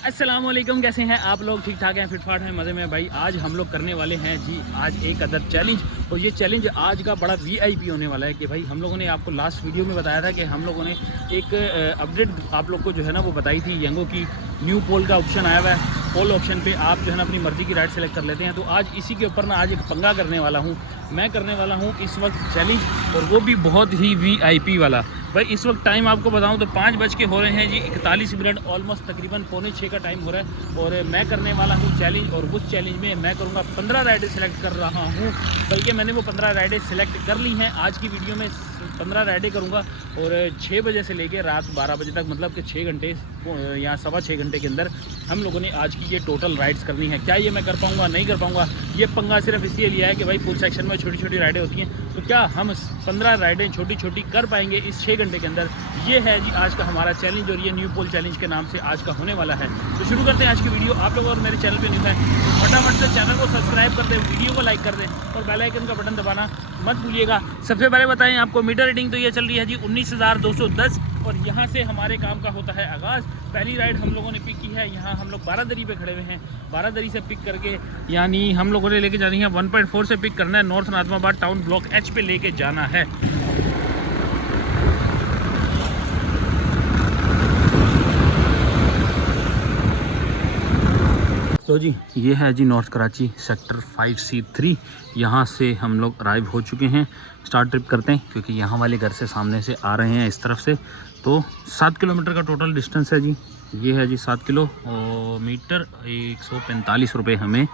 अस्सलाम वालेकुम, कैसे हैं आप लोग? ठीक ठाक हैं, फिटफाट हैं, मज़े में भाई। आज हम लोग करने वाले हैं जी आज एक अदर चैलेंज। और ये चैलेंज आज का बड़ा वीआईपी होने वाला है कि भाई हम लोगों ने आपको लास्ट वीडियो में बताया था कि हम लोगों ने एक अपडेट आप लोग को जो है ना वो बताई थी। यंगो की न्यू पोल का ऑप्शन आया हुआ है। पोल ऑप्शन पे आप जो है ना अपनी मर्ज़ी की राइड सेलेक्ट कर लेते हैं। तो आज इसी के ऊपर ना आज एक पंगा करने वाला हूँ। मैं करने वाला हूँ इस वक्त चैलेंज, और वो भी बहुत ही वीआईपी वाला। भाई इस वक्त टाइम आपको बताऊं तो 5 बज के हो रहे हैं जी 41 मिनट, ऑलमोस्ट तकरीबन 5:45 का टाइम हो रहा है। और मैं करने वाला हूं चैलेंज, और उस चैलेंज में मैं करूंगा 15 राइडें सेलेक्ट कर रहा हूं। बल्कि मैंने वो 15 राइडें सेलेक्ट कर ली हैं। आज की वीडियो में 15 राइडें करूंगा, और 6 बजे से लेकर रात 12 बजे तक, मतलब कि 6 घंटे या 6.25 घंटे के अंदर हम लोगों ने आज की ये टोटल राइड्स करनी है। क्या ये मैं कर पाऊँगा, नहीं कर पाऊँगा, ये पंगा सिर्फ इसलिए लिया है कि भाई पुल सेक्शन में छोटी छोटी राइडें होती हैं। तो क्या हम 15 राइडें छोटी छोटी कर पाएंगे इस 6 घंटे के अंदर? ये है जी आज का हमारा चैलेंज, और ये न्यू पोल चैलेंज के नाम से आज का होने वाला है। तो शुरू करते हैं आज की वीडियो। आप लोग और मेरे चैनल पे न्यू है तो फटाफट से चैनल को सब्सक्राइब कर दें, वीडियो को लाइक कर दें, और बेल आइकन का बटन दबाना मत भूलिएगा। सबसे पहले बताएं आपको मीटर रीडिंग तो ये चल रही है जी 19,210, और यहाँ से हमारे काम का होता है आगाज़। पहली राइड हम लोगों ने पिक की है, यहाँ हम लोग 12 दरी पे खड़े हुए हैं। 12 दरी से पिक करके यानी हम लोगों ने लेके जानी है 1.4 से पिक करना है। North Nazimabad town block H पे लेके जाना है। तो जी ये है जी नॉर्थ कराची सेक्टर 5C3। यहाँ से हम लोग अराइव हो चुके हैं। स्टार्ट ट्रिप करते हैं क्योंकि यहाँ वाले घर से सामने से आ रहे हैं इस तरफ से। तो 7 किलोमीटर का टोटल डिस्टेंस है जी। ये है जी 7 किलोमीटर। 145 रुपये हमें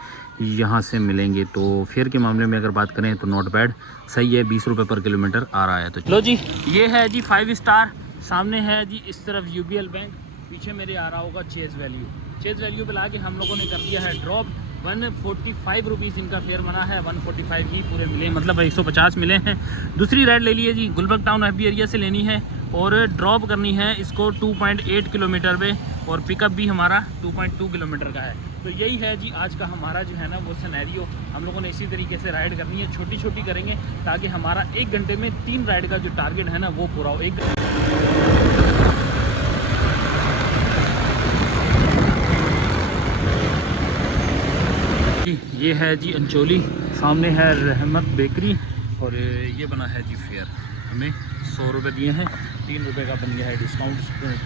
यहाँ से मिलेंगे। तो फेयर के मामले में अगर बात करें तो नॉट बैड, सही है। 20 रुपये पर किलोमीटर आ रहा है। तो लो जी ये है जी 5 स्टार। सामने है जी इस तरफ UBL बैंक, पीछे मेरे आ रहा होगा चेज़ वैल्यू। चेज़ वैल्यू पे ला के हम लोगों ने कर दिया है ड्रॉप। 145 रुपीज़ इनका फेयर बना है। 145 ही पूरे मिले, मतलब 150 मिले हैं। दूसरी राइड ले लिए जी गुलबर्ग टाउन FB एरिया से लेनी है, और ड्रॉप करनी है इसको 2.8 किलोमीटर पे, और पिकअप भी हमारा 2.2 किलोमीटर का है। तो यही है जी आज का हमारा जो है ना वो सिनेरियो। हम लोगों ने इसी तरीके से राइड करनी है, छोटी छोटी करेंगे ताकि हमारा 1 घंटे में 3 राइड का जो टारगेट है ना वो पूरा हो। ये है जी अंचोली, सामने है रहमत बेकरी, और ये बना है जी फेयर। हमें 100 रुपये दिए हैं, 3 रुपये का बन गया है डिस्काउंट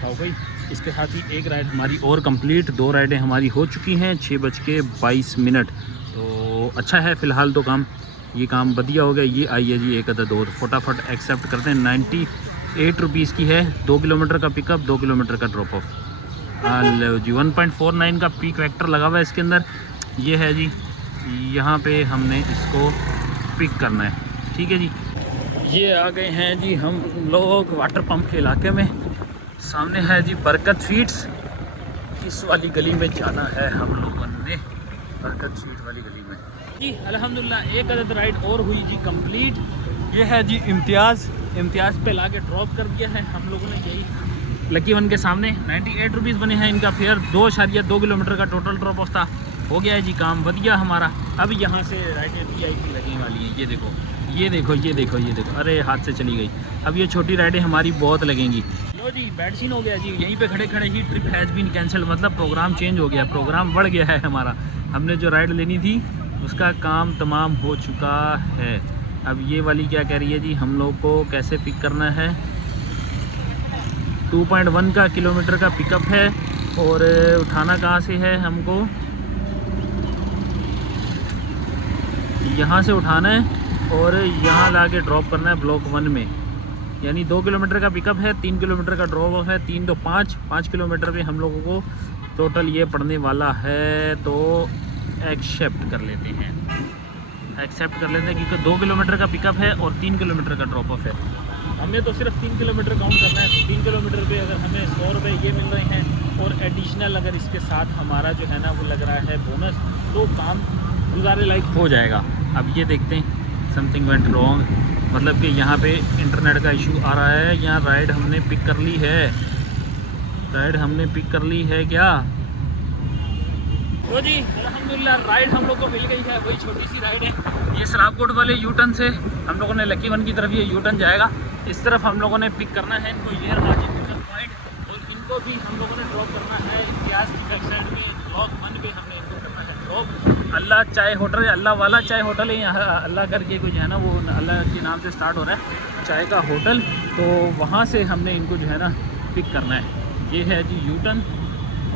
हो गई। इसके साथ ही एक राइड हमारी और कंप्लीट। 2 राइडें हमारी हो चुकी हैं 6:22। तो अच्छा है फ़िलहाल तो काम, ये काम बढ़िया हो गया। ये आई है जी एक अदद और, फटाफट एक्सेप्ट करते हैं। 98 रुपीज़ की है। 2 किलोमीटर का पिकअप, 2 किलोमीटर का ड्रॉप ऑफ। लो जी 1.49 का पीक वेक्टर लगा हुआ है इसके अंदर। ये है जी, यहाँ पे हमने इसको पिक करना है, ठीक है जी। ये आ गए हैं जी हम लोग वाटर पंप के इलाके में। सामने है जी बरकत स्वीट्स। इस वाली गली में जाना है हम लोगों ने, बरकत स्वीट वाली गली में जी। अल्हम्दुलिल्लाह एक अदद राइड और हुई जी कंप्लीट। ये है जी इम्तियाज़ पे ला के ड्रॉप कर दिया है हम लोगों ने। यही लकी वन के सामने 98 रुपीज़ बने हैं इनका फेयर। 2.2 किलोमीटर का टोटल ड्रॉप ऑफ था। हो गया है जी काम बढ़िया हमारा। अब यहाँ से राइडें VIP लगने वाली है। ये देखो ये देखो ये देखो ये देखो, अरे हाथ से चली गई। अब ये छोटी राइडें हमारी बहुत लगेंगी। लो जी बैड सीन हो गया जी, यहीं पे खड़े खड़े ही ट्रिप हैज़ बीन कैंसिल, मतलब प्रोग्राम चेंज हो गया, प्रोग्राम बढ़ गया है हमारा। हमने जो राइड लेनी थी उसका काम तमाम हो चुका है। अब ये वाली क्या कह रही है जी, हम लोग को कैसे पिक करना है। 2.1 का किलोमीटर का पिकअप है, और उठाना कहाँ से है हमको, यहाँ से उठाना है और यहाँ ला के ड्रॉप करना है ब्लॉक 1 में। यानी 2 किलोमीटर का पिकअप है, 3 किलोमीटर का ड्रॉप ऑफ है। 3 तो 5 किलोमीटर पे हम लोगों को टोटल ये पड़ने वाला है। तो एक्सेप्ट कर लेते हैं क्योंकि 2 किलोमीटर का पिकअप है और 3 किलोमीटर का ड्रॉप ऑफ है। हमें तो सिर्फ 3 किलोमीटर काउंट करना है। 3 किलोमीटर पे अगर हमें 100 रुपये ये मिल रहे हैं, और एडिशनल अगर इसके साथ हमारा जो है ना वो लग रहा है बोनस, तो काम गुजारे लायक हो जाएगा। अब ये देखते हैं, समथिंग वेंट रॉन्ग, मतलब कि यहाँ पे इंटरनेट का इशू आ रहा है। यहाँ राइड हमने पिक कर ली है, क्या? तो जी अल्हम्दुलिल्लाह राइड हम लोग को मिल गई है। वही छोटी सी राइड है। ये सलाबकोट वाले यूटर्न से हम लोगों ने लकी वन की तरफ ये यूटर्न जाएगा, इस तरफ हम लोगों ने पिक करना है इनको। ये हाजीपुर का पॉइंट, और इनको भी हम लोगों ने ड्रॉप करना है इम्तियाज़ की बैक साइड अल्लाह चाय होटल, अल्लाह वाला चाय होटल है यहाँ, अल्लाह करके कुछ है ना, वो अल्लाह के नाम से स्टार्ट हो रहा है चाय का होटल। तो वहाँ से हमने इनको जो है ना पिक करना है। ये है जी यूटन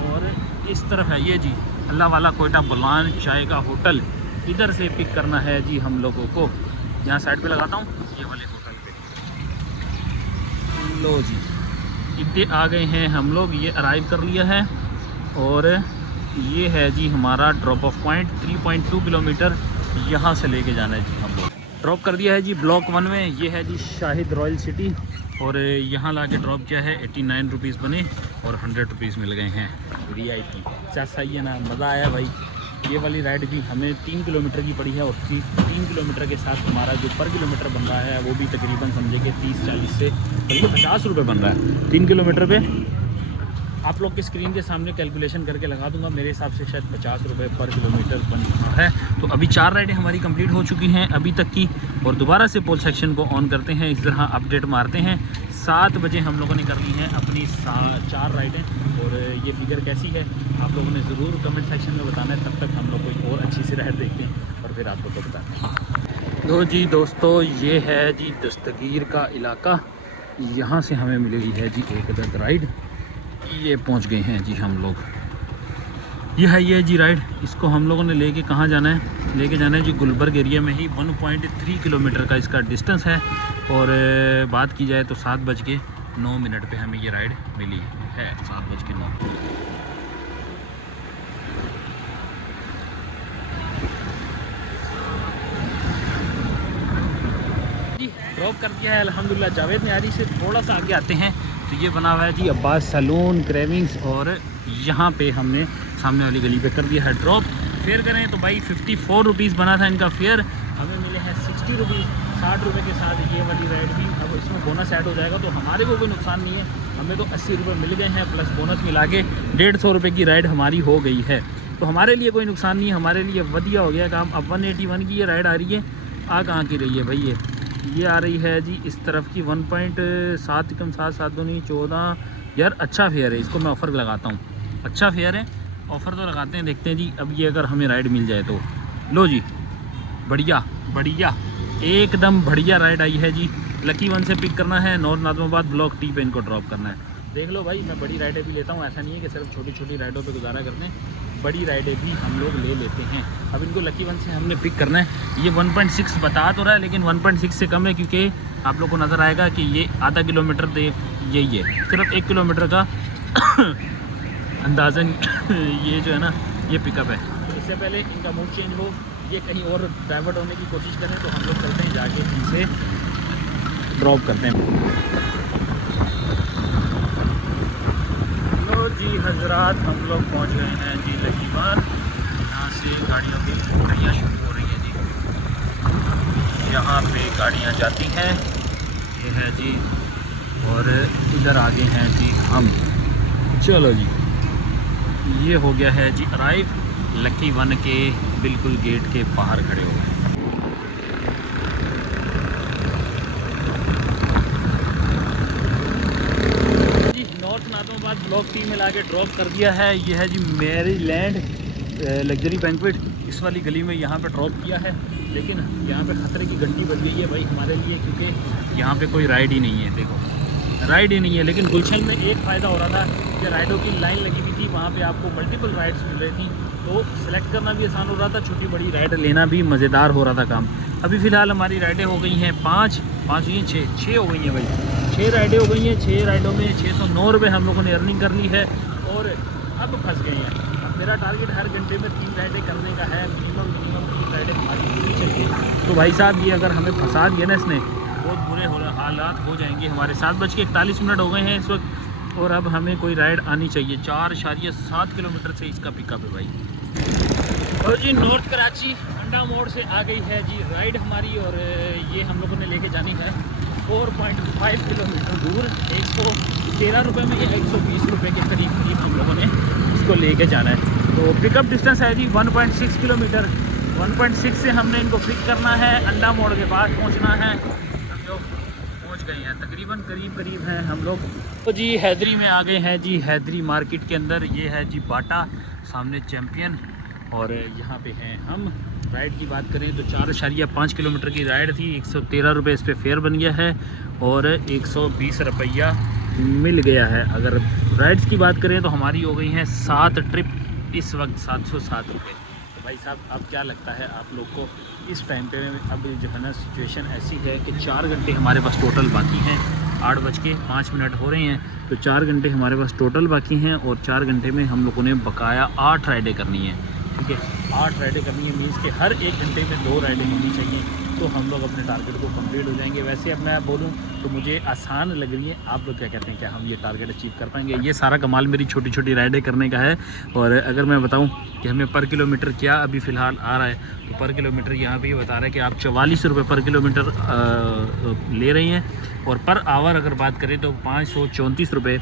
और इस तरफ है ये जी अल्लाह वाला कोयटा बुलान चाय का होटल, इधर से पिक करना है जी हम लोगों को। यहाँ साइड पे लगाता हूँ ये वाले होटल पे। लो जी इतने आ गए हैं हम लोग, ये अराइव कर लिया है और ये है जी हमारा ड्रॉप ऑफ पॉइंट। 3.2 किलोमीटर यहाँ से लेके जाना है जी हम लोग। ड्रॉप कर दिया है जी ब्लॉक 1 में। ये है जी शाहिद रॉयल सिटी और यहाँ ला के ड्रॉप किया है। 89 रुपीज़ बने और 100 रुपीज़ मिल गए हैं VIP। अच्छा सही है ना, मज़ा आया भाई। ये वाली राइड भी हमें 3 किलोमीटर की पड़ी है और 3 किलोमीटर के साथ हमारा जो पर किलोमीटर बन रहा है वो भी तकरीबन समझे कि 30-40 से करीब 50 रुपये बन रहा है 3 किलोमीटर पे। आप लोग के स्क्रीन के सामने कैलकुलेशन करके लगा दूंगा, मेरे हिसाब से शायद 50 रुपये पर किलोमीटर बन रहा है। तो अभी 4 राइडें हमारी कंप्लीट हो चुकी हैं अभी तक की और दोबारा से पोल सेक्शन को ऑन करते हैं, इस तरह अपडेट मारते हैं। 7 बजे हम लोगों ने कर ली हैं अपनी 4 राइडें और ये फिगर कैसी है आप लोगों ने ज़रूर कमेंट सेक्शन में बताना है। तब तक हम लोग कोई और अच्छी सी राइड देखते हैं और फिर आप लोग को बताते हैं। तो जी दोस्तों ये है जी दस्तगीर का इलाका, यहाँ से हमें मिलेगी है जी एक अदद राइड। ये पहुंच गए हैं जी हम लोग। ये जी राइड, इसको हम लोगों ने लेके कहाँ जाना है, लेके जाना है जी गुलबर्ग एरिया में ही। 1.3 किलोमीटर का इसका डिस्टेंस है और बात की जाए तो 7:09 पे हमें ये राइड मिली है। 7:09 जी ड्रॉप कर दिया है अल्हम्दुलिल्लाह। जावेद नियारी से थोड़ा सा आगे आते हैं तो ये बना हुआ है जी अब्बास सैलून क्रेविंग्स और यहाँ पे हमने सामने वाली गली पे कर दिया है ड्रॉप। फेयर करें तो भाई 54 रुपीज़ बना था इनका फेयर, हमें मिले हैं 60 रुपीज़। 60 रुपये के साथ ये वाली राइड भी, अब इसमें बोनस ऐड हो जाएगा तो हमारे को कोई नुकसान नहीं है। हमें तो 80 रुपये मिल गए हैं प्लस बोनस मिला के 150 रुपये की राइड हमारी हो गई है। तो हमारे लिए कोई नुकसान नहीं है, हमारे लिए वधिया हो गया काम। अब 181 की ये राइड आ रही है, आ कहाँ की रही है भाई, ये आ रही है जी इस तरफ की 1.7 कम 7-7-2-14। यार अच्छा फेयर है, इसको मैं ऑफ़र लगाता हूँ। अच्छा फेयर है, ऑफ़र तो लगाते हैं, देखते हैं जी अब ये अगर हमें राइड मिल जाए तो। लो जी बढ़िया बढ़िया एकदम बढ़िया राइड आई है जी। लकी 1 से पिक करना है, नॉर्थ नाज़िमाबाद ब्लॉक T पे इनको ड्रॉप करना है। देख लो भाई मैं बड़ी राइडें भी लेता हूँ, ऐसा नहीं है कि सिर्फ छोटी छोटी राइडों पे गुजारा करते हैं, बड़ी राइडें भी हम लोग ले लेते हैं। अब इनको लकी 1 से हमने पिक करना है। ये 1.6 बता तो रहा है लेकिन 1.6 से कम है क्योंकि आप लोग को नज़र आएगा कि ये आधा किलोमीटर दे यही है, सिर्फ 1 किलोमीटर का अंदाज़न ये जो है ना ये पिकअप है। तो इससे पहले इनका मूड चेंज हो, ये कहीं और डाइवर्ट होने की कोशिश करें तो हम लोग करते हैं जाके इनसे ड्रॉप करते हैं। लो जी हजरात हम लोग पहुंच गए हैं जी लकीवार। यहाँ से गाड़ियों की ट्रियाँ शुरू हो रही है जी, यहाँ पे गाड़ियाँ जाती हैं, ये है जी, और इधर आगे हैं जी हम। चलो जी ये हो गया है जी अराइव, लकी 1 के बिल्कुल गेट के बाहर खड़े हो गए। जी नॉर्थ नाज़िमाबाद ब्लॉक T में लाके ड्रॉप कर दिया है। ये है जी मैरीलैंड लग्जरी बैंक्वेट, इस वाली गली में यहाँ पे ड्रॉप किया है। लेकिन यहाँ पे ख़तरे की घंटी बज गई है भाई हमारे लिए, क्योंकि यहाँ पे कोई राइड ही नहीं है। देखो राइड ही नहीं है, लेकिन गुलशन में एक फ़ायदा हो रहा था कि राइडों की लाइन लगी हुई थी, वहाँ पे आपको मल्टीपल राइड्स मिल रही थी, तो सिलेक्ट करना भी आसान हो रहा था, छोटी बड़ी राइड लेना भी मज़ेदार हो रहा था काम। अभी फ़िलहाल हमारी राइडें हो गई हैं 5 हुई हैं, 6 हो गई हैं भाई, 6 राइडें हो गई हैं। 6 राइडों में 609 रुपये हम लोगों ने अर्निंग कर ली है और अब फंस गए हैं। अब मेरा टारगेट हर घंटे में 3 राइडें करने का है, मिनिमम 3 राइडें हमारी होनी चाहिए। तो भाई साहब ये अगर हमें फंसा दिया ना इसने, बहुत बुरे हालात हो जाएंगे हमारे। 7:41 हो गए हैं इस वक्त और अब हमें कोई राइड आनी चाहिए। 4.7 किलोमीटर से इसका पिकअप है भाई। और जी नॉर्थ कराची अंडा मोड़ से आ गई है जी राइड हमारी, और ये हम लोगों ने लेके जानी है 4.5 किलोमीटर दूर। 113 रुपये में, ये 120 रुपये के करीब हम लोगों ने इसको लेके जाना है। तो पिकअप डिस्टेंस है जी 1.6 किलोमीटर। 1.6 से हमने इनको पिक करना है, अंडा मोड़ के पास पहुँचना है। पहुंच गए हैं तकरीबन, करीब हैं हम लोग। तो जी हैदरी में आ गए हैं जी, हैदरी मार्केट के अंदर। ये है जी बाटा, सामने चैम्पियन और यहाँ पे हैं हम। राइड की बात करें तो 4.5 किलोमीटर की राइड थी। 113 रुपये इस पर फेयर बन गया है और 120 रुपया मिल गया है। अगर राइड्स की बात करें तो हमारी हो गई हैं 7 ट्रिप इस वक्त 707 रुपये। तो भाई साहब अब क्या लगता है आप लोग को इस टाइम पे? अब जो है ना सिचुएशन ऐसी है कि 4 घंटे हमारे पास टोटल बाकी हैं। 8:05 हो रहे हैं, तो 4 घंटे हमारे पास टोटल बाकी हैं और 4 घंटे में हम लोगों ने बकाया 8 राइडें करनी है। ठीक है, 8 राइडें करनी है, मीन्स के हर 1 घंटे में 2 राइडें होनी चाहिए, तो हम लोग अपने टारगेट को कंप्लीट हो जाएंगे। वैसे अब मैं बोलूँ तो मुझे आसान लग रही है, आप लोग क्या कहते हैं, क्या हम ये टारगेट अचीव कर पाएंगे? ये सारा कमाल मेरी छोटी छोटी राइडें करने का है। और अगर मैं बताऊं कि हमें पर किलोमीटर क्या अभी फ़िलहाल आ रहा है, तो पर किलोमीटर यहाँ पे ये बता रहा है कि आप 44 रुपये पर किलोमीटर ले रही हैं, और पर आवर अगर बात करें तो 534 रुपये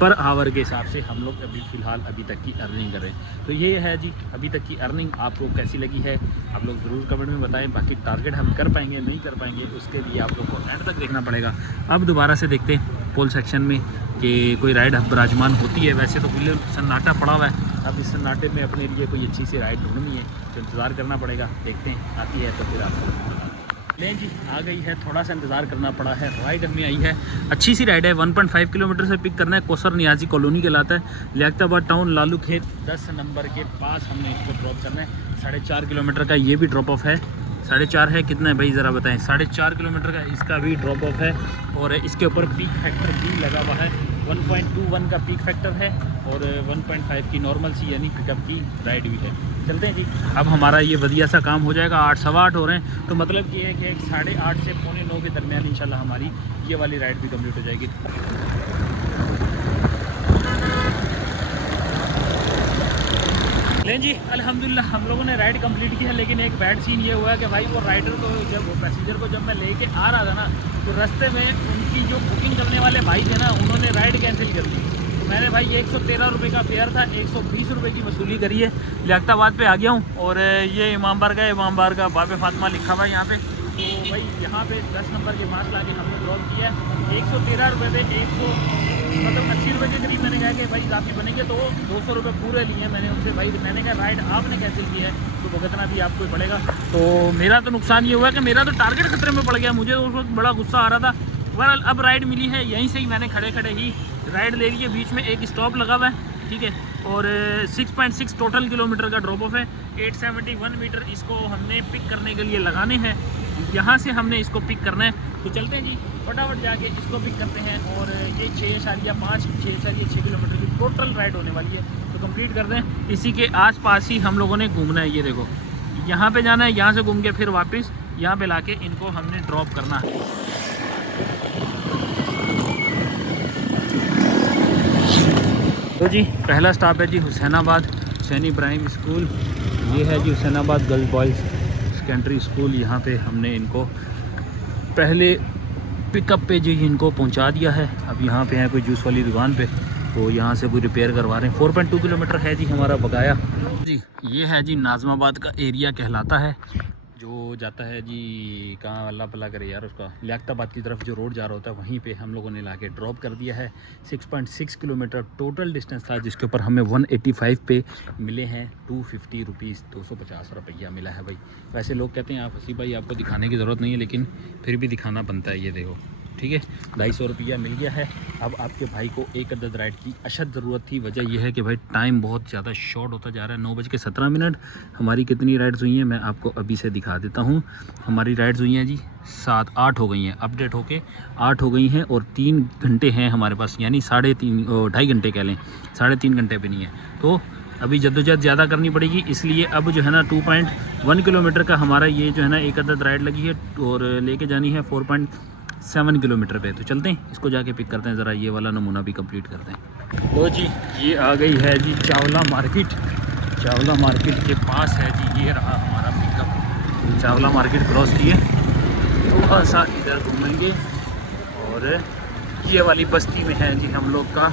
पर आवर के हिसाब से हम लोग अभी फ़िलहाल अभी तक की अर्निंग कर रहे हैं। तो ये है जी अभी तक की अर्निंग। आपको कैसी लगी है आप लोग ज़रूर कमेंट में बताएं। बाकी टारगेट हम कर पाएंगे नहीं कर पाएंगे उसके लिए आप लोग को एंड तक देखना पड़ेगा। अब दोबारा से देखते हैं पोल सेक्शन में कि कोई राइड विराजमान होती है। वैसे तो बिल्कुल सन्नाटा पड़ा हुआ है, अब इस सन्नाटे में अपने लिए कोई अच्छी सी राइड ढूंढनी है तो इंतज़ार करना पड़ेगा। देखते हैं आती है तो फिर आपको लें जी। आ गई है, थोड़ा सा इंतज़ार करना पड़ा है। राइड हमें आई है, अच्छी सी राइड है। 1.5 किलोमीटर से पिक करना है। कोसर नियाजी कॉलोनी कहलाता है, लियाकताबाद टाउन, लालू खेत 10 नंबर के पास हमने इसको ड्रॉप करना है। 4.5 किलोमीटर का ये भी ड्रॉप ऑफ है। 4.5 है, कितना है भाई ज़रा बताएं? 4.5 किलोमीटर का इसका भी ड्रॉप ऑफ है और इसके ऊपर पीक फैक्टर भी लगा हुआ है। 1.21 का पीक फैक्टर है और 1.5 की नॉर्मल सी यानी पिकअप की राइड भी है। चलते हैं जी, अब हमारा ये बढ़िया सा काम हो जाएगा। 8 सवा 8 हो रहे हैं, तो मतलब ये है कि 8:30 से 8:45 के दरमियान इंशाल्लाह हमारी ये वाली राइड भी कंप्लीट हो जाएगी। लें जी, अल्हम्दुलिल्लाह हम लोगों ने राइड कंप्लीट की है। लेकिन एक बैड सीन ये हुआ है कि भाई वो राइडर को जब पैसेंजर को जब मैं लेके आ रहा था ना, तो रास्ते में उनकी जो बुकिंग करने वाले भाई थे ना, उन्होंने राइड कैंसिल कर दी। तो मैंने भाई 113 रुपये का फेयर था, 120 रुपये की वसूली करी है। लियाकताबाद पे आ गया हूँ और ये इमाम बार का बाब फातिमा लिखा हुआ है यहाँ पे। तो भाई यहाँ पे 10 नंबर के पास लाके हमने ड्रॉप किया है। 113 रुपये थे, 80 रुपये के करीब। मैंने कहा कि भाई इजाफी बनेंगे तो 200 रुपये पूरे लिए मैंने उनसे। भाई मैंने कहा राइड आपने कैंसिल किया है तो भुगतना भी आपको ही पड़ेगा। तो मेरा तो नुकसान ये हुआ कि मेरा तो टारगेट खतरे में पड़ गया। मुझे उस वक्त बड़ा गुस्सा आ रहा था। बहरहाल अब राइड मिली है, यहीं से ही मैंने खड़े खड़े ही राइड ले ली है। बीच में एक स्टॉप लगा हुआ है, ठीक है, और 6.6 टोटल किलोमीटर का ड्रॉप ऑफ है। 871 मीटर इसको हमने पिक करने के लिए लगाने हैं। यहाँ से हमने इसको पिक करना है, तो चलते हैं जी फटाफट जाके इसको पिक करते हैं। और ये 6.6 किलोमीटर की टोटल राइड होने वाली है, तो कंप्लीट करते हैं। इसी के आसपास ही हम लोगों ने घूमना है। ये देखो यहाँ पे जाना है, यहाँ से घूम के फिर वापस यहाँ पे लाके इनको हमने ड्रॉप करना है। तो जी पहला स्टॉप है जी हुसैनाबाद हुसैन इब्राहिम स्कूल। ये है जी Husainabad girls boys secondary school. यहाँ पे हमने इनको पहले पिकअप पे जी इनको पहुँचा दिया है। अब यहाँ पे है कोई जूस वाली दुकान पे, तो यहाँ से कोई रिपेयर करवा रहे हैं। 4.2 किलोमीटर है जी हमारा बकाया। जी ये है जी नाज़माबाद का एरिया कहलाता है, जो जाता है जी कहाँ अल्लाह भला करे यार, उसका लियाकताबाद की तरफ जो रोड जा रहा होता है वहीं पे हम लोगों ने लाके ड्रॉप कर दिया है। 6.6 किलोमीटर टोटल डिस्टेंस था, जिसके ऊपर हमें 185 पे मिले हैं 250 रुपीज़, 250 रुपया मिला है भाई। वैसे लोग कहते हैं आप हसी भाई आपको दिखाने की ज़रूरत नहीं है, लेकिन फिर भी दिखाना बनता है। ये देखो ठीक है, 250 रुपया मिल गया है। अब आपके भाई को एक अदद राइड की अशद ज़रूरत थी। वजह यह है कि भाई टाइम बहुत ज़्यादा शॉर्ट होता जा रहा है। 9:17 हमारी कितनी राइड्स हुई हैं मैं आपको अभी से दिखा देता हूँ। हमारी राइड्स हुई हैं जी 7-8 हो गई हैं, अपडेट होके 8 हो गई हैं और 3 घंटे हैं हमारे पास, यानी 2.5 घंटे कह लें, 3.5 घंटे पे नहीं है। तो अभी जद्दोजहद ज़्यादा करनी पड़ेगी, इसलिए अब जो है ना 2.1 किलोमीटर का हमारा ये जो है ना एक अदद राइड लगी है और लेके जानी है 4.7 किलोमीटर पे। तो चलते हैं इसको जाके पिक करते हैं, ज़रा ये वाला नमूना भी कंप्लीट करते हैं। तो जी ये आ गई है जी चावला मार्केट। चावला मार्केट के पास है जी, ये रहा हमारा पिकअप। चावला मार्केट क्रॉस किए थोड़ा सा इधर घूमेंगे और ये वाली बस्ती में है जी हम लोग का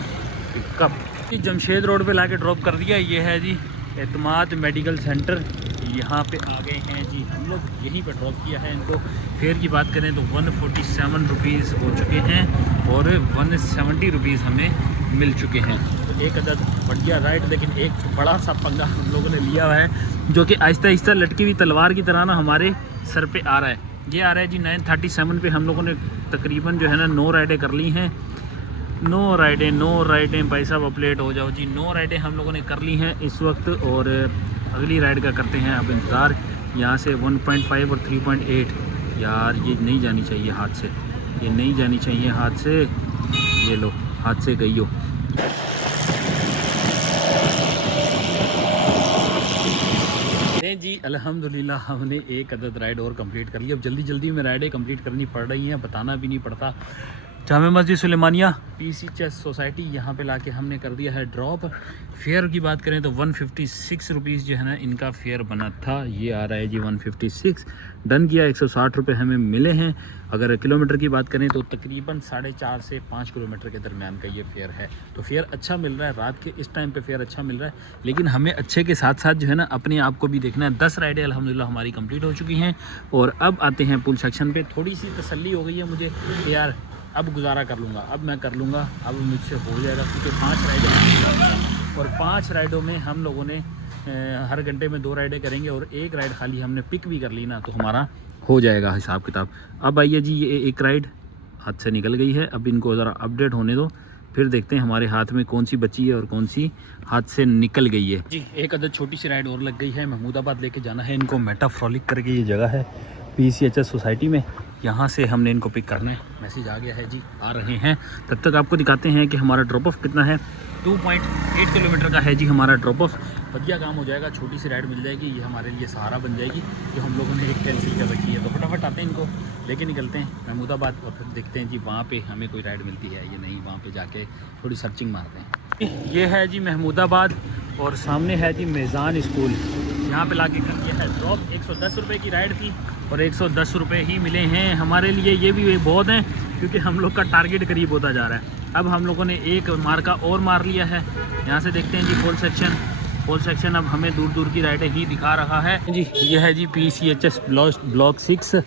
पिकअप। जमशेद रोड पे लाके ड्रॉप कर दिया। ये है जी एतमाद मेडिकल सेंटर, यहाँ पे आ गए हैं जी हम लोग, यहीं पर ड्रॉप किया है इनको। फेयर की बात करें तो 147 रुपीज़ हो चुके हैं और 170 रुपीज़ हमें मिल चुके हैं। तो एक अदद बढ़िया राइड, लेकिन एक बड़ा सा पंगा हम लोगों ने लिया हुआ है जो कि आहिस्ता आहिस्ता लटकी हुई तलवार की तरह ना हमारे सर पे आ रहा है। ये आ रहा है जी 937 पे। हम लोगों ने तकरीबन जो है ना 9 राइडें कर ली हैं। 9 राइडें भाई साहब, अपडेट हो जाओ जी। 9 राइडें हम लोगों ने कर ली हैं इस वक्त और अगली राइड का करते हैं अब इंतज़ार। यहाँ से 1.5 और 3.8 यार ये नहीं जानी चाहिए हाथ से, ये नहीं जानी चाहिए हाथ से। ये लो हाथ से गई हो। जी अल्हम्दुलिल्लाह हमने एक अदद राइड और कंप्लीट कर ली। अब जल्दी जल्दी में राइडें कंप्लीट करनी पड़ रही हैं, बताना भी नहीं पड़ता। जामे मस्जिद सुलेमानिया पीसी चेस सोसाइटी यहाँ पे लाके हमने कर दिया है ड्रॉप। फेयर की बात करें तो 156 रुपीज़ जो है ना इनका फेयर बना था, ये आ रहा है जी 156। डन किया, 160 रुपये हमें मिले हैं। अगर किलोमीटर की बात करें तो तकरीबन 4.5 से 5 किलोमीटर के दरमियान का ये फेयर है। तो फेयर अच्छा मिल रहा है, रात के इस टाइम पे फेयर अच्छा मिल रहा है। लेकिन हमें अच्छे के साथ साथ जो है ना अपने आप को भी देखना है। 10 राइडें अल्हम्दुलिल्लाह हमारी कंप्लीट हो चुकी हैं और अब आते हैं पुल सेक्शन पे। थोड़ी सी तसल्ली हो गई है मुझे कि यार अब गुजारा कर लूँगा, अब मैं कर लूँगा, अब मुझसे हो जाएगा, क्योंकि 5 राइडें और 5 राइडों में हम लोगों ने हर घंटे में 2 राइडें करेंगे और एक राइड खाली हमने पिक भी कर ली ना तो हमारा हो जाएगा हिसाब किताब। अब आइए जी, ये एक राइड हाथ से निकल गई है, अब इनको ज़रा अपडेट होने दो, फिर देखते हैं हमारे हाथ में कौन सी बची है और कौन सी हाथ से निकल गई है। जी एक अदद छोटी सी राइड और लग गई है, महमूदाबाद लेके जाना है इनको। मेटाफ्रॉलिक करके ये जगह है PCHS सोसाइटी में, यहाँ से हमने इनको पिक करना है। मैसेज आ गया है जी, आ रहे हैं। तब तक आपको दिखाते हैं कि हमारा ड्रॉप ऑफ कितना है। 2.8 किलोमीटर का है जी हमारा ड्रॉप ऑफ। बढ़िया काम हो जाएगा, छोटी सी राइड मिल जाएगी, ये हमारे लिए सहारा बन जाएगी जो हम लोगों ने एक कैंसिल कर रखी है। तो फटाफट आते हैं, इनको लेके निकलते हैं महमूदाबाद और फिर देखते हैं जी वहाँ पे हमें कोई राइड मिलती है या नहीं। वहाँ पे जाके थोड़ी सर्चिंग मारते हैं। ये है जी महमूदाबाद और सामने है जी मेज़ान स्कूल। यहाँ पे लाके कर दिया है ड्रॉप। 110 रुपये की राइड थी और 110 रुपये ही मिले हैं हमारे लिए। ये भी बहुत हैं क्योंकि हम लोग का टारगेट करीब होता जा रहा है। अब हम लोगों ने एक मार्का और मार लिया है। यहाँ से देखते हैं जी पोल सेक्शन अब हमें दूर दूर की राइडें ही दिखा रहा है जी। ये है जी PCHS ब्लॉक 6।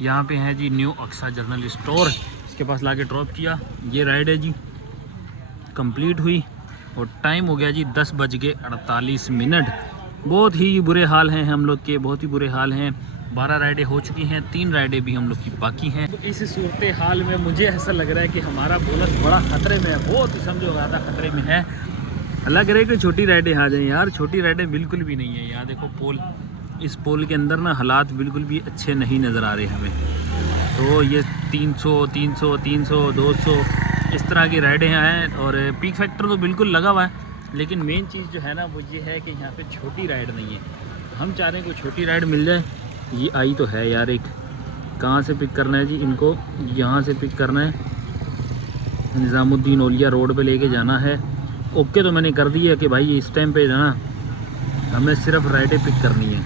यहाँ पे है जी न्यू अक्सा जनरल स्टोर, इसके पास लाके ड्रॉप किया। ये राइड है जी कंप्लीट हुई और टाइम हो गया जी 10:48। बहुत ही बुरे हाल हैं हम लोग के, बहुत ही बुरे हाल हैं। 12 राइडें हो चुकी हैं, 3 राइडें भी हम लोग की बाकी हैं। तो इस सूरत हाल में मुझे ऐसा लग रहा है कि हमारा बोनस बड़ा ख़तरे में है, बहुत ही समझो ज़्यादा ख़तरे में है। लग रहा है कि छोटी राइडें आ जाएं यार, छोटी राइडें बिल्कुल भी नहीं है। यहाँ देखो पोल, इस पोल के अंदर ना हालात बिल्कुल भी अच्छे नहीं नज़र आ रहे हमें। तो ये 300, 200 इस तरह की राइडें हैं और पीक फैक्टर तो बिल्कुल लगा हुआ है। लेकिन मेन चीज़ जो है ना वो ये है कि यहाँ पे छोटी राइड नहीं है। हम चाह रहे हैं कोई छोटी राइड मिल जाए। ये आई तो है यार एक, कहाँ से पिक करना है जी इनको? यहाँ से पिक करना है, निज़ामुद्दीन औलिया रोड पे लेके जाना है। ओके तो मैंने कर दिया कि भाई इस टाइम पे ना हमें सिर्फ राइडें पिक करनी है।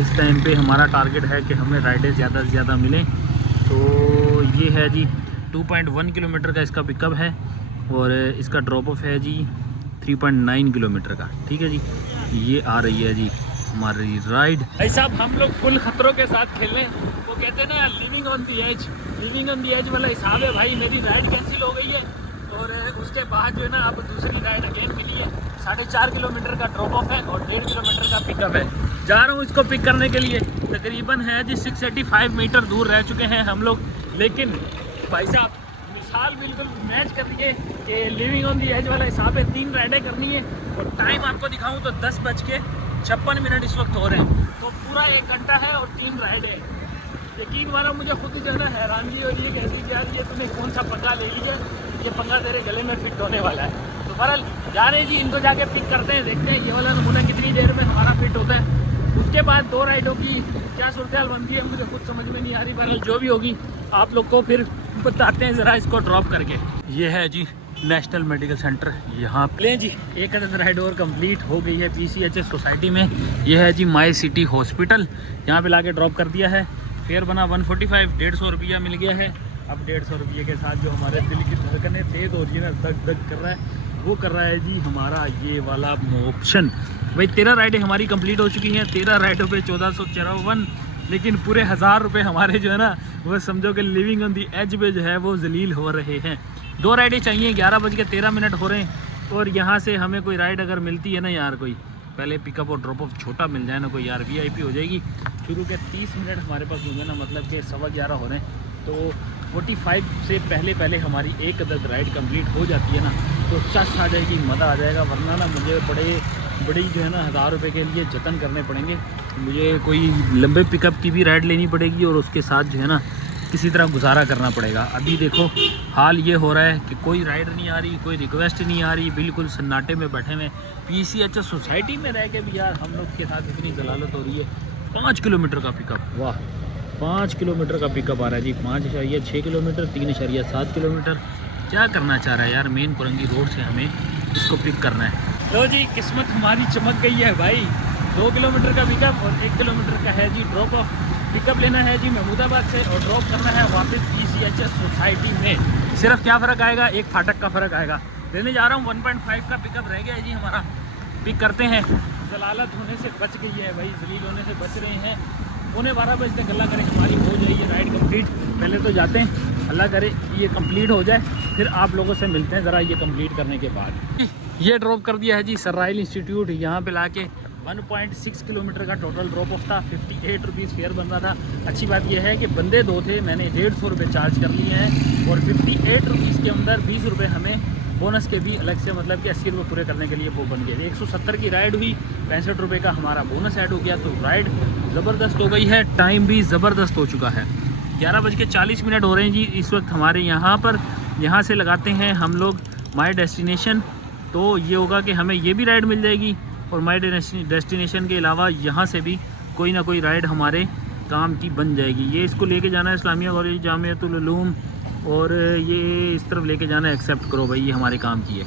इस टाइम पे हमारा टारगेट है कि हमें राइडें ज़्यादा से ज़्यादा मिलें। तो ये है जी 2.1 किलोमीटर का इसका पिकअप है और इसका ड्रॉप ऑफ है जी 3.9 किलोमीटर का। ठीक है जी, ये आ रही है जी हमारी राइड। भाई साहब हम लोग फुल खतरों के साथ खेल रहे हैं। वो कहते हैं ना लिविंग ऑन दी एज वाला हिसाब है भाई। मेरी राइड कैंसिल हो गई है और उसके बाद जो है ना अब दूसरी राइड अगेन मिली है। 4.5 किलोमीटर का ड्रॉप ऑफ है और 1.5 किलोमीटर का पिकअप है। जा रहा हूँ इसको पिक करने के लिए। तकरीबन है जी 685 मीटर दूर रह चुके हैं हम लोग। लेकिन भाई साहब मिसाल बिल्कुल मैच कर रही है कि लिविंग ऑन दी एज वाला हिसाब है। 3 राइडें करनी है और टाइम आपको दिखाऊँ तो 10:56 इस वक्त हो रहे हैं। तो पूरा 1 घंटा है और 3 राइडें। यकीन मानो मुझे खुद ही जो है ना हैरानगी हो रही है, कहती है यार ये तुम्हें कौन सा पंगा ले लीजिए, ये पंगा तेरे गले में फिट होने वाला है। तो बहरहाल जा रहे हैं जी, इनको जाके पिक करते हैं, देखते हैं ये वाला नमूना कितनी देर में हमारा फिट होता है। उसके बाद 2 राइडों की क्या सूरत हाल बनती है मुझे खुद समझ में नहीं आ रही। बहरहाल जो भी होगी आप लोग को फिर बताते हैं ज़रा इसको ड्रॉप करके। ये है जी नेशनल मेडिकल सेंटर। यहाँ ले जी एक अदद राइड और कंप्लीट हो गई है PCHS सोसाइटी में। ये है जी माई सिटी हॉस्पिटल, यहाँ पे लाके ड्रॉप कर दिया है। फेयर बना 145, 150 रुपया मिल गया है। अब 150 रुपये के साथ जो हमारे दिल की धड़कनें तेज़ हो रही है ना, धक धक कर रहा है। वो कर रहा है जी हमारा ये वाला ऑप्शन। भाई 13 राइडें हमारी कंप्लीट हो चुकी हैं, 13 राइडों पे 1454, लेकिन पूरे 1000 रुपये हमारे जो है ना वो समझो कि लिविंग ऑन दी एज पे जो है वो जलील हो रहे हैं। 2 राइडें चाहिए, 11:13 हो रहे हैं। और यहाँ से हमें कोई राइड अगर मिलती है ना यार, कोई पहले पिकअप और ड्रॉप ऑफ छोटा मिल जाए ना कोई यार, VIP हो जाएगी। शुरू के 30 मिनट हमारे पास होंगे ना, मतलब कि 11:15 हो रहे हैं, तो 45 से पहले हमारी एक अदद राइड कंप्लीट हो जाती है ना तो चस आ जाएगी, मज़ा आ जाएगा। वरना ना मुझे बड़ी जो है ना 1000 रुपये के लिए जतन करने पड़ेंगे। मुझे कोई लंबे पिकअप की भी राइड लेनी पड़ेगी और उसके साथ जो है ना किसी तरह गुजारा करना पड़ेगा। अभी देखो हाल ये हो रहा है कि कोई राइड नहीं आ रही, कोई रिक्वेस्ट नहीं आ रही, बिल्कुल सन्नाटे में बैठे हुए। PCHS सोसाइटी में रह के भी यार हम लोग के साथ इतनी जलालत हो रही है। 5 किलोमीटर का पिकअप, वाह 5 किलोमीटर का पिकअप आ रहा है जी। 5.6 किलोमीटर, 3.7 किलोमीटर। क्या करना चाह रहा है यार, मेन पुरंगी रोड से हमें इसको पिक करना है। लो जी किस्मत हमारी चमक गई है भाई। 2 किलोमीटर का पिकअप और 1 किलोमीटर का है जी ड्रॉप ऑफ। पिकअप लेना है जी महमूदाबाद से और ड्रॉप करना है वापस PCHS सोसाइटी में। सिर्फ क्या फ़र्क आएगा, एक फाटक का फ़र्क आएगा। लेने जा रहा हूँ 1.5 का पिकअप रह गया है जी हमारा, पिक करते हैं। जलालत होने से बच गई है भाई, जलील होने से बच रहे हैं। 11:15 बजे तक अल्लाह करे हमारी हो जाए राइड कंप्लीट। पहले तो जाते हैं, अल्लाह करे ये कंप्लीट हो जाए, फिर आप लोगों से मिलते हैं ज़रा ये कंप्लीट करने के बाद। ये ड्रॉप कर दिया है जी सरराइल इंस्टीट्यूट। यहाँ पे लाके 1.6 किलोमीटर का टोटल ड्रॉप ऑफ था। 58 रुपीज़ फेयर बन रहा था। अच्छी बात यह है कि बंदे 2 थे, मैंने 150 रुपये चार्ज कर लिए हैं और 58 रुपीज़ के अंदर 20 रुपये हमें बोनस के भी अलग से, मतलब कि 80 रुपये पूरे करने के लिए वो बन गए। 170 की राइड हुई, 65 रुपये का हमारा बोनस ऐड हो गया, तो राइड ज़बरदस्त हो गई है। टाइम भी ज़बरदस्त हो चुका है, 11:40 हो रहे हैं जी इस वक्त हमारे यहाँ पर। यहाँ से लगाते हैं हम लोग माई डेस्टिनेशन, तो ये होगा कि हमें ये भी राइड मिल जाएगी और माई डेस्टिनेशन के अलावा यहाँ से भी कोई ना कोई राइड हमारे काम की बन जाएगी। ये इसको लेके जाना है इस्लामिया कॉलेज जामियातुल उलूम, और ये इस तरफ लेके जाना है। एक्सेप्ट करो भाई, ये हमारे काम की है।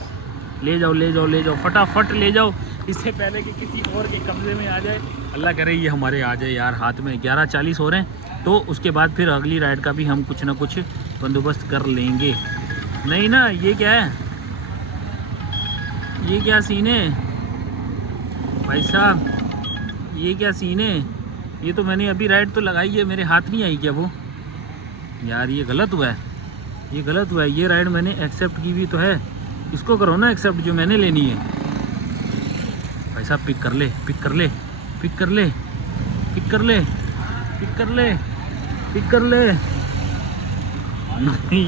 ले जाओ ले जाओ ले जाओ, फटाफट ले जाओ, इससे पहले कि किसी और के कब्जे में आ जाए। अल्लाह करे ये हमारे आ जाए यार हाथ में। 11:40 हो रहे हैं, तो उसके बाद फिर अगली राइड का भी हम कुछ ना कुछ बंदोबस्त कर लेंगे। नहीं ना, ये क्या है, ये क्या सीन है भाई साहब, ये क्या सीन है? ये तो मैंने अभी राइड तो लगाई है, मेरे हाथ नहीं आई क्या वो? यार ये गलत हुआ है, ये गलत हुआ है। ये राइड मैंने एक्सेप्ट की भी तो है, इसको करो ना एक्सेप्ट जो मैंने लेनी है। भाई साहब पिक कर ले, पिक कर ले, पिक कर ले, पिक कर ले, पिक कर ले, पिक कर ले। नहीं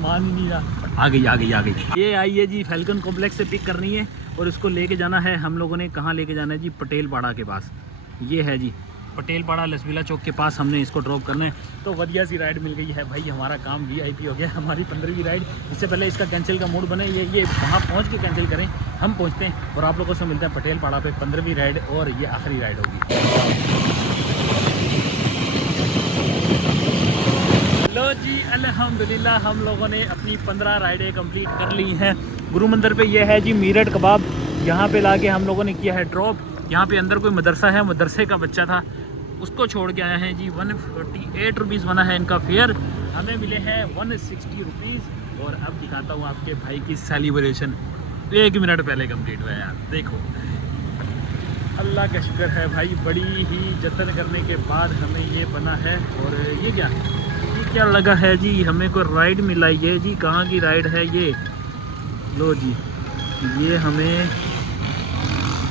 मान ही नहीं रहा। आ गई आ गई आ गई। ये आई है जी फैल्कन कॉम्प्लेक्स से पिक करनी है और इसको लेके जाना है हम लोगों ने। कहाँ लेके जाना है जी? पटेल पाड़ा के पास। ये है जी पटेल पाड़ा लसबीला चौक के पास हमने इसको ड्रॉप करना है। तो बढ़िया सी राइड मिल गई है भाई, हमारा काम VIP हो गया। हमारी 15वीं राइड। इससे पहले इसका कैंसिल का मूड बने, ये वहाँ पहुँच के कैंसिल करें। हम पहुँचते हैं और आप लोगों से मिलते हैं पटेल पाड़ा पे। 15वीं राइड और ये आखिरी राइड होगी। लो जी अल्हम्दुलिल्लाह हम लोगों ने अपनी 15 राइडें कंप्लीट कर ली हैं। गुरु मंदिर पे ये है जी मीरट कबाब, यहाँ पे लाके हम लोगों ने किया है ड्रॉप। यहाँ पे अंदर कोई मदरसा है, मदरसे का बच्चा था, उसको छोड़ के आए हैं जी। 148 रुपीज़ बना है इनका फेयर, हमें मिले हैं 160 रुपीज़। और अब दिखाता हूँ आपके भाई की सेलिब्रेशन। 1 मिनट पहले कंप्लीट हुआ है यार, देखो अल्लाह का शुक्र है भाई, बड़ी ही जतन करने के बाद हमें ये बना है। और ये क्या लगा है जी, हमें कोई राइड मिला ये जी। कहाँ की राइड है ये? लो जी, ये हमें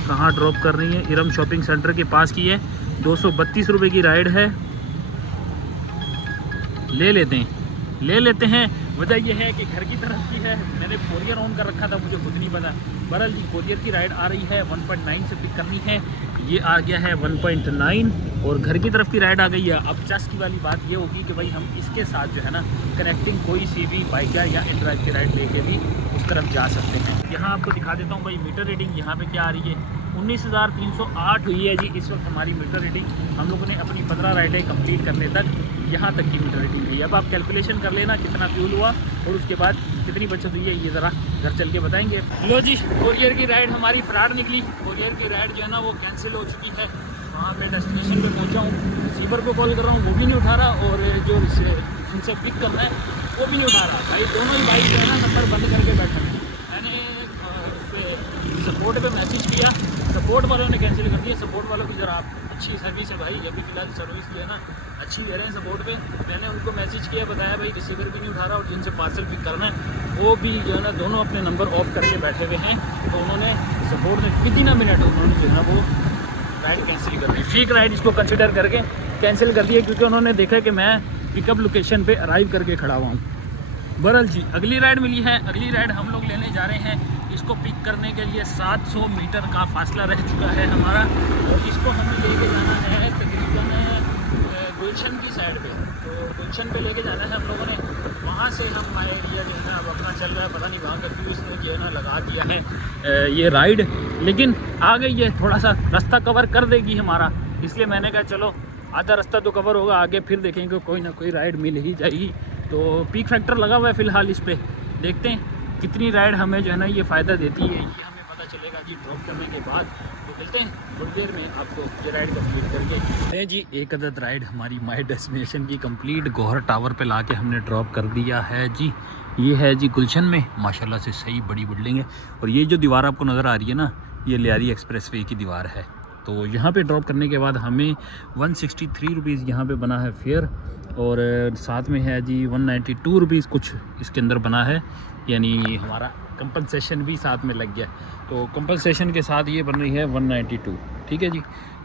कहाँ ड्रॉप कर रही है? इरम शॉपिंग सेंटर के पास की है। 232 रुपये की राइड है, ले लेते हैं। वजह यह है कि घर की तरफ की है, मैंने कोरियर ऑन कर रखा था, मुझे खुद नहीं पता। बहरहाल जी कोरियर की राइड आ रही है, 1.9 से पिक करनी है। ये आ गया है 1.9 और घर की तरफ की राइड आ गई है। अब चस की वाली बात ये होगी कि भाई हम इसके साथ जो है ना कनेक्टिंग कोई सी भी बाइक या इन-ड्राइव की राइड लेके भी उस तरफ जा सकते हैं। यहाँ आपको दिखा देता हूँ भाई मीटर रीडिंग यहाँ पे क्या आ रही है। 19,308 हुई है जी इस वक्त हमारी मीटर रीडिंग। हम लोगों ने अपनी 15 राइडें कंप्लीट करने तक यहाँ तक की मीटर रीडिंग हुई। अब आप कैलकुलेशन कर लेना कितना फ्यूल हुआ और उसके बाद कितनी बचत हुई है, ये ज़रा घर चल के बताएंगे। लो जी कोरियर की राइड हमारी फ्रॉड निकली। कोरियर की राइड जो है ना वो कैंसिल हो चुकी है। वहाँ पे डेस्टिनेशन पे पहुँचा हूँ, रिसीवर को कॉल कर रहा हूँ, वो भी नहीं उठा रहा, और जो उनसे पिक करना है वो भी नहीं उठा रहा। भाई दोनों ही बाइक जो है ना नंबर बंद करके बैठे हैं। मैंने सपोर्ट पे मैसेज किया, सपोर्ट वालों ने कैंसिल कर दिया। सपोर्ट वालों की ज़रा अच्छी सर्विस है भाई, अभी फिलहाल सर्विस जो है ना अच्छी दे रहे हैं सपोर्ट पे। मैंने उनको मैसेज किया, बताया भाई रिसीवर भी नहीं उठा रहा और जिनसे पार्सल पिक करना है वो भी जो है ना दोनों अपने नंबर ऑफ करके बैठे हुए हैं। तो उन्होंने सपोर्ट ने विदिन अ मिनट उन्होंने जो है ना वो राइड कैंसिल कर दी, फेक राइड इसको कंसिडर करके कैंसिल कर दिया, क्योंकि उन्होंने देखा कि मैं पिकअप लोकेशन पे अराइव करके खड़ा हुआ हूँ। बहरहाल जी अगली राइड मिली है, अगली राइड हम लोग लेने जा रहे हैं। इसको पिक करने के लिए 700 मीटर का फासला रह चुका है हमारा और इसको हमें लेके जाना है तकरीबन गुलशन की साइड पे। तो गुलशन पे लेके जाना है हम लोगों ने, वहाँ से हम हमारे एरिया जो है ना अब अपना चल रहा है, पता नहीं वहाँ का क्यों इसने जो है ना लगा दिया है ये राइड, लेकिन आ गई है, थोड़ा सा रास्ता कवर कर देगी हमारा, इसलिए मैंने कहा चलो आधा रास्ता तो कवर होगा, आगे फिर देखेंगे कोई ना कोई राइड मिल ही जाएगी। तो पीक फैक्टर लगा हुआ है फ़िलहाल इस पर, देखते हैं कितनी राइड हमें जो है ना ये फ़ायदा देती है, ये हमें पता चलेगा जी ड्रॉप करने के बाद। तो मिलते हैं थोड़ी देर में आपको ये राइड कंप्लीट करके। जी एक अदद राइड हमारी माई डेस्टिनेशन की कंप्लीट गौहर टावर पे लाके हमने ड्रॉप कर दिया है जी। ये है जी गुलशन में, माशाल्लाह से सही बड़ी बिल्डिंग है और ये जो दीवार आपको नज़र आ रही है ना ये लियारी एक्सप्रेसवे की दीवार है। तो यहाँ पे ड्रॉप करने के बाद हमें 163 रुपीज़ यहाँ पे बना है फेयर और साथ में है जी 192 रुपीज़ कुछ इसके अंदर बना है, यानी हमारा कंपनसेशन भी साथ में लग गया। तो कंपनसेशन के साथ ये बन रही है 192। ठीक है जी,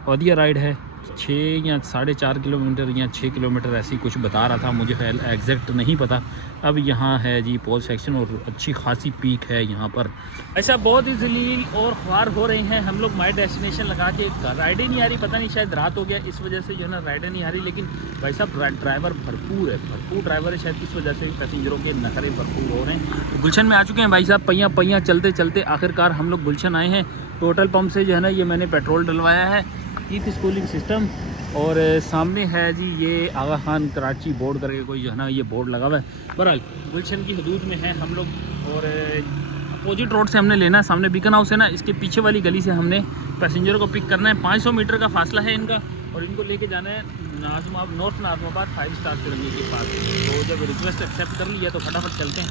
और ये राइड है 6 या 4.5 किलोमीटर या 6 किलोमीटर ऐसी कुछ बता रहा था, मुझे एग्जैक्ट नहीं पता। अब यहाँ है जी पोल सेक्शन और अच्छी खासी पीक है यहाँ पर। ऐसा बहुत ही जलील और ख्वार हो रहे हैं हम लोग माई डेस्टिनेशन लगा के, राइडें नहीं आ रही, पता नहीं शायद रात हो गया इस वजह से जो है ना राइडें नहीं आ रही, लेकिन भाई साहब ड्राइवर भरपूर है, भरपूर ड्राइवर है, शायद इस वजह से पैसेंजरों के नखरे भरपूर हो रहे हैं। तो गुलशन में आ चुके हैं भाई साहब, पहिया चलते चलते आखिरकार हम लोग गुलशन आए हैं। टोटल पंप से जो है ना ये मैंने पेट्रोल डलवाया है, कीप स्कूलिंग सिस्टम, और सामने है जी ये आगा खान कराची बोर्ड करके कोई जो है ना ये बोर्ड लगा हुआ है। बहरहाल गुलशन की हदूद में है हम लोग और अपोजिट रोड से हमने लेना है, सामने बीकन हाउस है ना, इसके पीछे वाली गली से हमने पैसेंजरों को पिक करना है। 500 मीटर का फासला है इनका और इनको लेके जाना है नॉर्थ नाज़माबाद 5 स्टार तिरंगे के पास। तो जब रिक्वेस्ट एक्सेप्ट कर लिया तो फटाफट चलते हैं,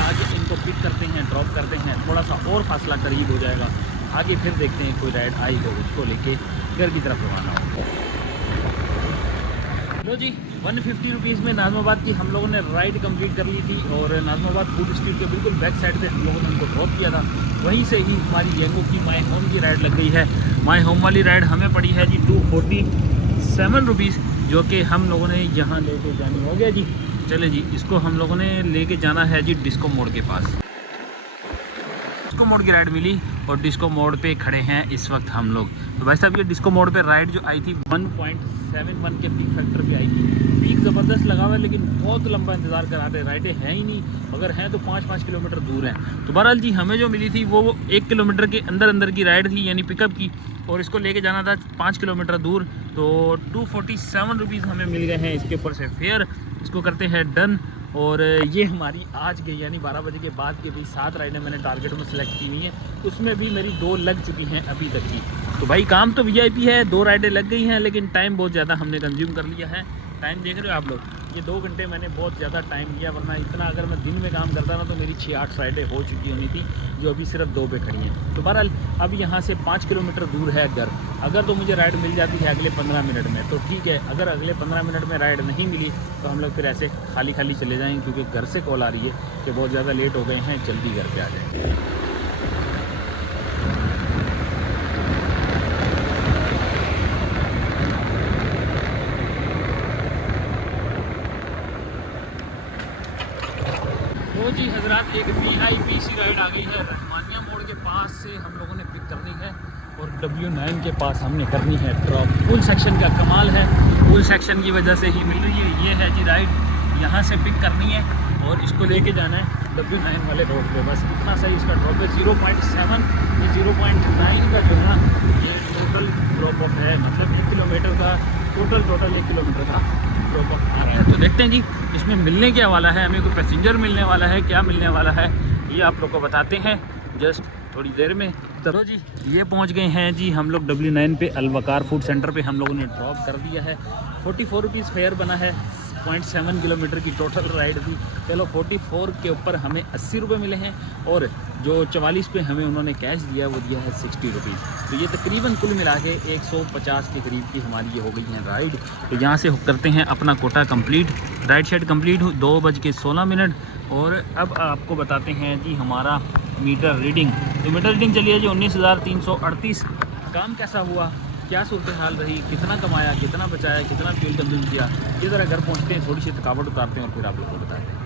आगे इनको पिक करते हैं, ड्रॉप करते हैं, थोड़ा सा और फासला करीब हो जाएगा, आगे फिर देखते हैं कोई राइड आई तो उसको लेके घर की तरफ रवाना हो। लो जी 150 रुपीज़ में नाज़माबाद की हम लोगों ने राइड कंप्लीट कर ली थी और नाज़माबाद फूड स्ट्रीट के बिल्कुल बैक साइड पे हम लोगों ने उनको ड्रॉप किया था। वहीं से ही हमारी येंगो की माई होम की राइड लग गई है। माई होम वाली राइड हमें पड़ी है जी 247 रुपीज़, जो कि हम लोगों ने यहाँ लेके जानी हो गया जी। चले जी इसको हम लोगों ने लेके जाना है जी डिस्को मोड़ के पास। डिस्को मोड़ की राइड मिली और डिस्को मोड़ पे खड़े हैं इस वक्त हम लोग। तो भाई साहब ये डिस्को मोड़ पे राइड जो आई थी 1.71 के पीक फैक्टर पे आई थी। पीक ज़बरदस्त लगा हुआ है लेकिन बहुत लंबा इंतज़ार करा रहे, राइडें हैं ही नहीं, अगर हैं तो 5-5 किलोमीटर दूर हैं। तो बहरहाल जी हमें जो मिली थी वो 1 किलोमीटर के अंदर की राइड थी, यानी पिकअप की, और इसको लेके जाना था 5 किलोमीटर दूर। तो 247 रुपीज़ हमें मिल गए हैं इसके ऊपर से फेयर। इसको करते हैं डन और ये हमारी आज गई यानी 12 बजे के बाद के भी 7 राइडें मैंने टारगेट में सेलेक्ट की हुई हैं, उसमें भी मेरी 2 लग चुकी हैं अभी तक की। तो भाई काम तो वीआईपी है, 2 राइडें लग गई हैं, लेकिन टाइम बहुत ज़्यादा हमने कंज्यूम कर लिया है। टाइम देख रहे हो आप लोग, ये 2 घंटे मैंने बहुत ज़्यादा टाइम लिया, वरना इतना अगर मैं दिन में काम करता ना तो मेरी 6-8 राइडें हो चुकी होनी थी, जो अभी सिर्फ 2 पे खड़ी हैं। तो बहरहाल अब यहाँ से 5 किलोमीटर दूर है घर, अगर तो मुझे राइड मिल जाती है अगले 15 मिनट में तो ठीक है, अगर अगले 15 मिनट में राइड नहीं मिली तो हम लोग फिर ऐसे खाली चले जाएंगे, क्योंकि घर से कॉल आ रही है कि बहुत ज़्यादा लेट हो गए हैं, जल्दी घर पे आ जाए। तो जी हजरात एक VIP सी राइड आ गई है, रहमानिया मोड़ के पास से हम लोगों ने पिक करनी है और W9 के पास हमने करनी है ड्रॉप। पुल सेक्शन का कमाल है, पुल सेक्शन की वजह से ही मिल रही है। ये है जी राइड, यहाँ से पिक करनी है और इसको लेके जाना है W9 वाले रोड पे, बस इतना सही इसका ड्रॉप है। 0.7 या 0.9 का जो है ना ये टोटल ड्रॉप ऑफ है, मतलब 1 किलोमीटर का टोटल 1 किलोमीटर का ड्रॉप ऑफ आ रहा है। तो देखते हैं जी इसमें मिलने क्या वाला है, हमें कोई पैसेंजर मिलने वाला है, क्या मिलने वाला है, ये आप लोग को बताते हैं जस्ट थोड़ी देर में। तो जी ये पहुंच गए हैं जी हम लोग W9 पे, अलवकार फूड सेंटर पे हम लोगों ने ड्रॉप कर दिया है। 44 रुपीज़ फेयर बना है, 48.7 किलोमीटर की टोटल राइड थी। चलो 44 के ऊपर हमें 80 रुपये मिले हैं और जो 44 पे हमें उन्होंने कैश दिया वो दिया है 60 रुपीज़। तो ये तकरीबन कुल मिला के 150 के करीब की हमारी ये हो गई है राइड। तो यहाँ से करते हैं अपना कोटा कंप्लीट, राइड शेड कंप्लीट 2:16। और अब आपको बताते हैं जी हमारा मीटर रीडिंग। तो मीटर रीडिंग चलिए जी 19,338। काम कैसा हुआ, क्या सूरत हाल रही, कितना कमाया, कितना बचाया, कितना फ्यूल कंज्यूम किया, ये ज़रा घर पहुँचते हैं, थोड़ी सी थकावट उतारते हैं और फिर आप लोगों को बताते हैं।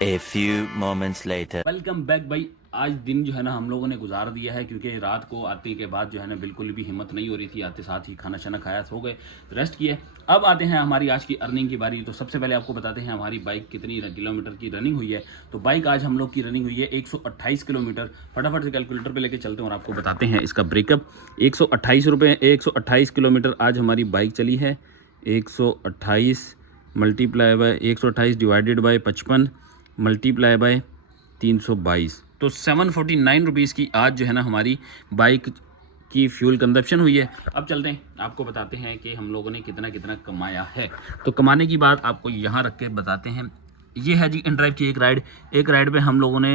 A few moments later. Welcome back भाई। आज दिन जो है ना हम लोगों ने गुजार दिया है क्योंकि रात को आते के बाद जो है ना बिल्कुल भी हिम्मत नहीं हो रही थी, आते साथ ही खाना शाना खाया, सो गए, रेस्ट किए। अब आते हैं हमारी आज की अर्निंग की बारी। तो सबसे पहले आपको बताते हैं हमारी बाइक कितनी किलोमीटर की रनिंग हुई है। तो बाइक आज हम लोग की रनिंग हुई है 128 किलोमीटर। फटाफट से कैलकुलेटर पे लेके चलते हैं और आपको बताते हैं इसका ब्रेकअप। 128 किलोमीटर आज हमारी बाइक चली है। 128 multiply by 128 divided by 55 multiply by 322, तो 749 रुपीज़ की आज जो है ना हमारी बाइक की फ्यूल कंजप्शन हुई है। अब चलते हैं, आपको बताते हैं कि हम लोगों ने कितना कितना कमाया है। तो कमाने की बात आपको यहाँ रख के बताते हैं। ये है जी इनड्राइव की एक राइड पे हम लोगों ने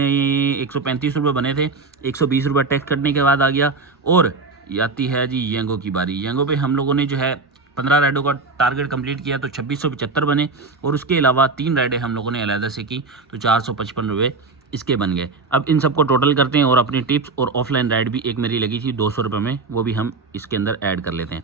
135 रुपये बने थे। 120 रुपये टैक्स कटने के बाद आ गया। और आती है जी येंगो की बारी। येंगो पे हम लोगों ने जो है 15 राइडों का टारगेट कंप्लीट किया तो 2675 बने। और उसके अलावा 3 राइडें हम लोगों ने अलहदा से की तो 455 रुपये इसके बन गए। अब इन सबको टोटल करते हैं और अपनी टिप्स और ऑफलाइन राइड भी एक मेरी लगी थी 200 रुपये में, वो भी हम इसके अंदर ऐड कर लेते हैं।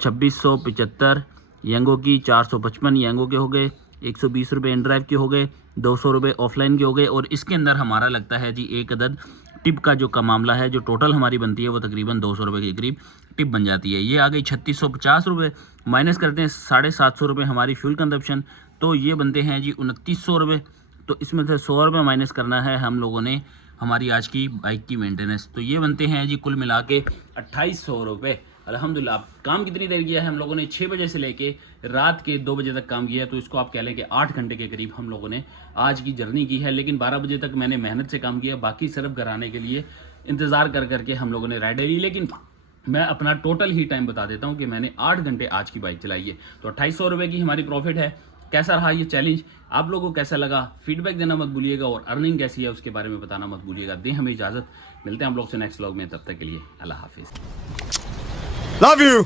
2675 येंगो की, 455 येंगो के हो गए, 120 रुपये इनड्राइव के हो गए, 200 रुपये ऑफलाइन के हो गए। और इसके अंदर हमारा लगता है जी एक अदद टिप का जो मामला है, जो टोटल हमारी बनती है वो तकरीबन 200 रुपये के करीब टिप बन जाती है। ये आ गई 3650 रुपये। माइनस करते हैं 750 रुपये हमारी फ्यूल कंजप्शन, तो ये बनते हैं जी 2900 रुपये। तो इसमें से 100 रुपये माइनस करना है हम लोगों ने हमारी आज की बाइक की मेंटेनेंस, तो ये बनते हैं जी कुल मिला के 2800 रुपये। अल्हम्दुलिल्लाह। काम कितनी देर किया है हम लोगों ने? 6 बजे से लेके रात के 2 बजे तक काम किया है। तो इसको आप कह लें कि 8 घंटे के करीब हम लोगों ने आज की जर्नी की है। लेकिन 12 बजे तक मैंने मेहनत से काम किया, बाकी सिर्फ घर आने के लिए इंतज़ार कर करके हम लोगों ने राइड ली। लेकिन मैं अपना टोटल ही टाइम बता देता हूँ कि मैंने 8 घंटे आज की बाइक चलाई है। तो 2800 रुपये की हमारी प्रॉफिट है। कैसा रहा ये चैलेंज, आप लोगों को कैसा लगा, फीडबैक देना मत भूलिएगा और अर्निंग कैसी है उसके बारे में बताना मत भूलिएगा। दें हमें इजाज़त, मिलते हैं हम लोग से नेक्स्ट व्लॉग में। तब तक के लिए अल्लाह हाफिज़। Love you!